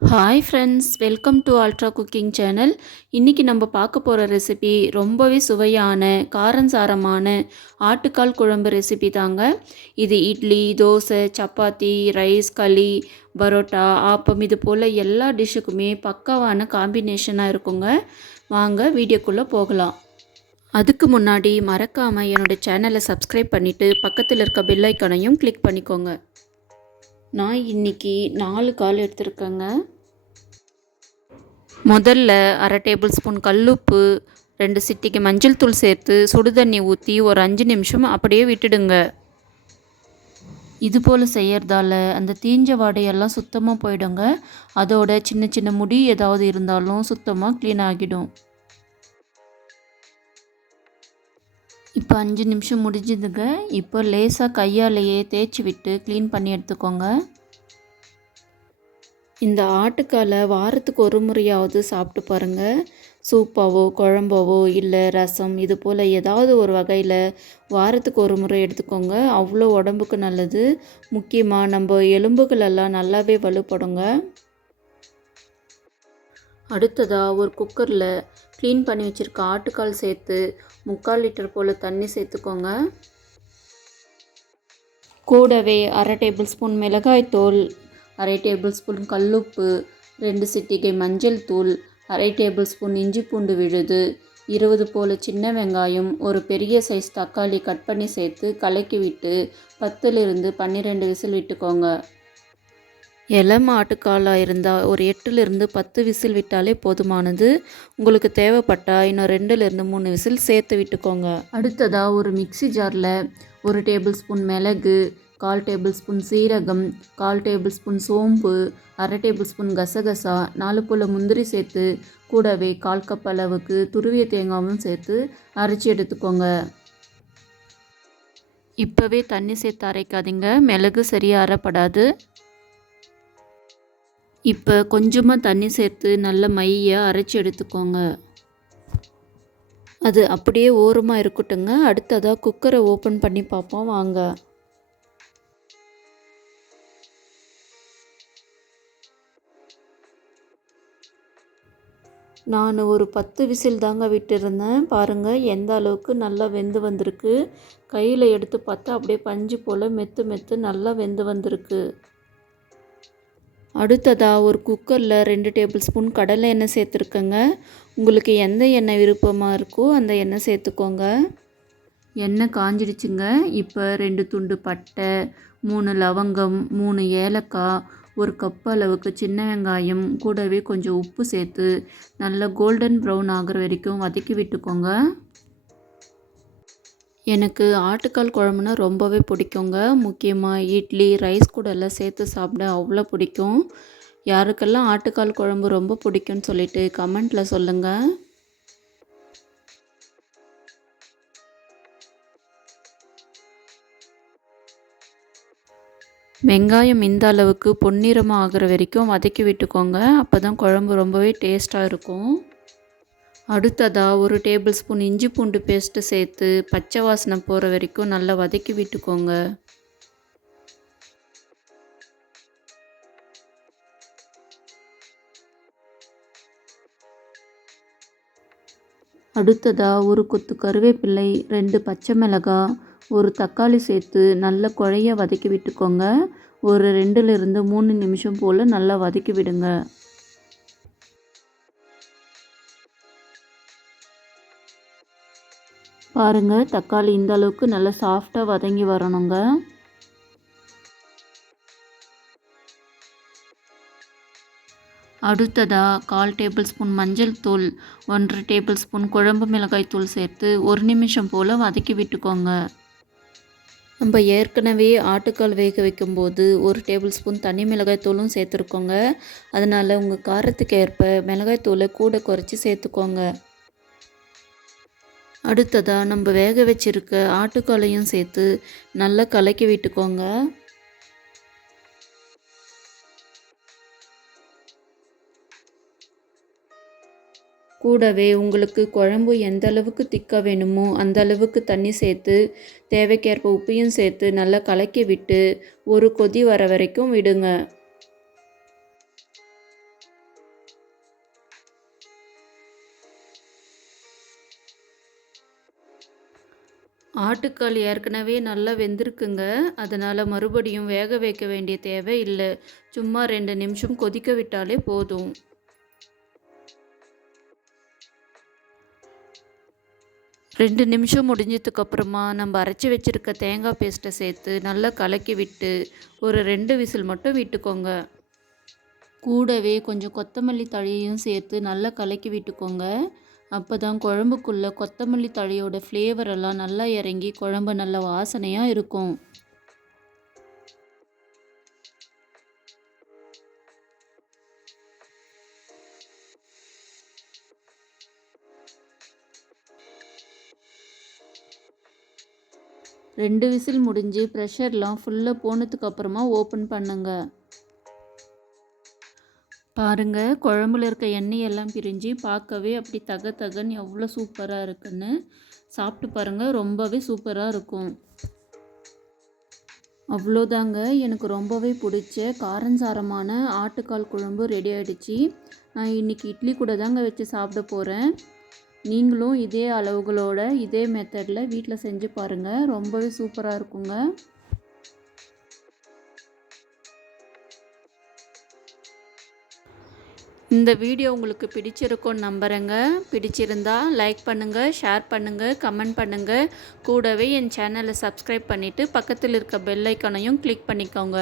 Hi friends welcome to ultra cooking channel இன்றைக்கி நம்ம பார்க்க போகிற ரெசிபி ரொம்பவே சுவையான காரஞ்சாரமான ஆட்டுக்கால் குழம்பு ரெசிபி தாங்க. இது இட்லி தோசை சப்பாத்தி ரைஸ் களி பரோட்டா ஆப்பம் இது போல் எல்லா டிஷ்ஷுக்குமே பக்காவான காம்பினேஷனாக இருக்குங்க. வாங்க வீடியோக்குள்ளே போகலாம். அதுக்கு முன்னாடி மறக்காமல் என்னோடய சேனலை சப்ஸ்கிரைப் பண்ணிவிட்டு பக்கத்தில் இருக்க பெல்லைக்கனையும் கிளிக் பண்ணிக்கோங்க. நான் இன்னைக்கு நாலு கால் எடுத்திருக்கேங்க. முதல்ல அரை டேபிள் ஸ்பூன் கல்லுப்பு ரெண்டு சிட்டிக்கு மஞ்சள் தூள் சேர்த்து சுடு தண்ணி ஊற்றி ஒரு அஞ்சு நிமிஷம் அப்படியே விட்டுடுங்க. இது போல் செய்கிறதால அந்த தீஞ்ச வாடையெல்லாம் சுத்தமாக போயிடுங்க. அதோட சின்ன சின்ன முடி ஏதாவது இருந்தாலும் சுத்தமாக க்ளீன் ஆகிடும். இப்போ அஞ்சு நிமிஷம் முடிஞ்சுதுங்க. இப்போ லேசாக கையாலேயே தேய்ச்சி விட்டு க்ளீன் பண்ணி எடுத்துக்கோங்க. இந்த ஆட்டுக்காலை வாரத்துக்கு ஒரு முறையாவது சாப்பிட்டு பாருங்கள் சூப்பாவோ குழம்பாவோ இல்லை ரசம் இது போல் ஏதாவது ஒரு வகையில் வாரத்துக்கு ஒரு முறை எடுத்துக்கோங்க. அவ்வளோ உடம்புக்கு நல்லது. முக்கியமாக நம்ம எலும்புகளெல்லாம் நல்லாவே வலுப்படுங்க. அடுத்ததாக ஒரு குக்கரில் க்ளீன் பண்ணி வச்சுருக்க ஆட்டுக்கால் சேர்த்து முக்கால் லிட்டர் போல் தண்ணி சேர்த்துக்கோங்க. கூடவே அரை டேபிள் ஸ்பூன் மிளகாய் தூள் அரை டேபிள் ஸ்பூன் கல்லுப்பு ரெண்டு சிட்டிகை மஞ்சள் தூள் அரை டேபிள் ஸ்பூன் இஞ்சி பூண்டு விழுது இருபது போல் சின்ன வெங்காயம் ஒரு பெரிய சைஸ் தக்காளி கட் பண்ணி சேர்த்து கலக்கி விட்டு பத்துலேருந்து பன்னிரெண்டு விசில் விட்டுக்கோங்க. இளம் மாட்டுக்காலாக இருந்தால் ஒரு எட்டுலேருந்து பத்து விசில் விட்டாலே போதுமானது. உங்களுக்கு தேவைப்பட்டால் இன்னும் ரெண்டுலேருந்து மூணு விசில் சேர்த்து விட்டுக்கோங்க. அடுத்ததாக ஒரு மிக்சி ஜாரில் ஒரு டேபிள் ஸ்பூன் மிளகு கால் டேபிள் ஸ்பூன் சீரகம் கால் டேபிள் ஸ்பூன் சோம்பு அரை டேபிள் ஸ்பூன் கசகசா நாலு புல முந்திரி சேர்த்து கூடவே கால் கப் அளவுக்கு துருவிய தேங்காவும் சேர்த்து அரைச்சி எடுத்துக்கோங்க. இப்போவே தண்ணி சேர்த்து அரைக்காதீங்க. மிளகு சரியாக அரைப்படாது இப்போ கொஞ்சமாக தண்ணி சேர்த்து நல்ல மையை அரைச்சி எடுத்துக்கோங்க. அது அப்படியே ஓரமாக இருக்கட்டுங்க அடுத்ததாக குக்கரை ஓப்பன் பண்ணி பார்ப்போம் வாங்க. நான் ஒரு பத்து விசில் தாங்க விட்டுருந்தேன். பாருங்கள் எந்த அளவுக்கு நல்லா வெந்து வந்திருக்கு. கையில் எடுத்து பார்த்தா அப்படியே பஞ்சு போல் மெத்து மெத்து நல்லா வெந்து வந்திருக்கு. அடுத்ததாக ஒரு குக்கரில் ரெண்டு டேபிள் ஸ்பூன் கடலை எண்ணெய் சேர்த்துருக்கேங்க. உங்களுக்கு எந்த எண்ணெய் விருப்பமாக இருக்கோ அந்த எண்ணெய் சேர்த்துக்கோங்க. எண்ணெய் காஞ்சிடுச்சுங்க. இப்போ ரெண்டு துண்டு பட்டை மூணு லவங்கம் மூணு ஏலக்காய் ஒரு கப் அளவுக்கு சின்ன வெங்காயம் கூடவே கொஞ்சம் உப்பு சேர்த்து நல்லா கோல்டன் ப்ரௌன் ஆகிற வரைக்கும் வதக்கி விட்டுக்கோங்க. எனக்கு ஆட்டுக்கால் குழம்புனா ரொம்பவே பிடிக்குங்க. முக்கியமாக இட்லி ரைஸ் கூட எல்லாம் சேர்த்து சாப்பிட அவ்வளோ பிடிக்கும். யாருக்கெல்லாம் ஆட்டுக்கால் குழம்பு ரொம்ப பிடிக்கும்னு சொல்லிட்டு கமெண்ட்டில் சொல்லுங்கள் வெங்காயம் இந்த அளவுக்கு பொன்னிறமாக ஆகிற வரைக்கும் வதக்கி விட்டுக்கோங்க. அப்போ தான் குழம்பு ரொம்பவே டேஸ்ட்டாக இருக்கும். அடுத்ததாக ஒரு டேபிள் ஸ்பூன் இஞ்சி பூண்டு பேஸ்ட்டு சேர்த்து பச்சை வாசனை போகிற வரைக்கும் நல்லா வதக்கி விட்டுக்கோங்க. அடுத்ததாக ஒரு கொத்து கருவேப்பிள்ளை ரெண்டு பச்சை மிளகாய் ஒரு தக்காளி சேர்த்து நல்லா குழைய வதக்கி விட்டுக்கோங்க. ஒரு ரெண்டுலேருந்து மூணு நிமிஷம் போல் நல்லா வதக்கி விடுங்க. பாருங்கள் தக்காளி இந்த அளவுக்கு நல்லா சாஃப்டாக வதங்கி வரணுங்க. அடுத்ததாக கால் டேபிள் ஸ்பூன் மஞ்சள் தூள் ஒன்றரை டேபிள் ஸ்பூன் குழம்பு மிளகாய் தூள் சேர்த்து ஒரு நிமிஷம் போல் வதக்கி விட்டுக்கோங்க. நம்ம ஏற்கனவே ஆட்டுக்கால் வேக வைக்கும்போது ஒரு டேபிள் ஸ்பூன் தனி மிளகாய் தூளும் சேர்த்துருக்கோங்க. அதனால் உங்கள் காரத்துக்கு ஏற்ப மிளகாய் தூளை கூட குறைச்சி சேர்த்துக்கோங்க. அடுத்ததாக நம்ம வேக வச்சுருக்க ஆட்டுக்காலையும் சேர்த்து நல்லா கலக்கி விட்டுக்கோங்க. கூடவே உங்களுக்கு குழம்பு எந்த அளவுக்கு திக்காக வேணுமோ அந்த அளவுக்கு தண்ணி சேர்த்து தேவைக்கேற்ப உப்பையும் சேர்த்து நல்லா கலக்கி விட்டு ஒரு கொதி வர வரைக்கும் விடுங்க. ஆட்டுக்கால் ஏற்கனவே நல்லா வெந்திருக்குங்க. அதனால் மறுபடியும் வேக வைக்க வேண்டிய தேவை இல்லை. சும்மா ரெண்டு நிமிஷம் கொதிக்க விட்டாலே போதும். ரெண்டு நிமிஷம் முடிஞ்சதுக்கப்புறமா நம்ம அரைச்சி வச்சுருக்க தேங்காய் பேஸ்ட்டை சேர்த்து நல்லா கலக்கி விட்டு ஒரு ரெண்டு விசில் மட்டும் விட்டுக்கோங்க. கூடவே கொஞ்சம் கொத்தமல்லி தழையும் சேர்த்து நல்லா கலக்கி விட்டுக்கோங்க. அப்போ தான் குழம்புக்குள்ளே கொத்தமல்லி தழையோட ஃப்ளேவர் எல்லாம் நல்லா இறங்கி குழம்பு நல்ல வாசனையாக இருக்கும். ரெண்டு விசில் முடிஞ்சு ப்ரெஷர்லாம் ஃபுல்லாக போனதுக்கு அப்புறமா ஓப்பன் பண்ணுங்கள் பாருங்க குழம்புல இருக்க எண்ணெய் எல்லாம் பிரிஞ்சு பார்க்கவே அப்படி தக தகன்னு எவ்வளோ சூப்பராக இருக்குன்னு. சாப்பிட்டு பாருங்க ரொம்பவே சூப்பராக இருக்கும். அவ்வளோதாங்க. எனக்கு ரொம்பவே பிடிச்ச காரஞ்சாரமான ஆட்டுக்கால் குழம்பு ரெடி ஆகிடுச்சு நான் இன்றைக்கி இட்லி கூட தாங்க வச்சு சாப்பிட போகிறேன் நீங்களும் இதே அளவுகளோட இதே மெத்தடில் வீட்டில் செஞ்சு பாருங்கள் ரொம்பவே சூப்பராக இருக்குங்க. இந்த வீடியோ உங்களுக்கு பிடிச்சிருக்கும்னு நம்புகிறேங்க பிடிச்சிருந்தா லைக் பண்ணுங்கள் ஷேர் பண்ணுங்கள் கமெண்ட் பண்ணுங்கள் கூடவே என் சேனலை சப்ஸ்கிரைப் பண்ணிவிட்டு பக்கத்தில் இருக்க பெல் ஐக்கானையும் கிளிக் பண்ணிக்கோங்க.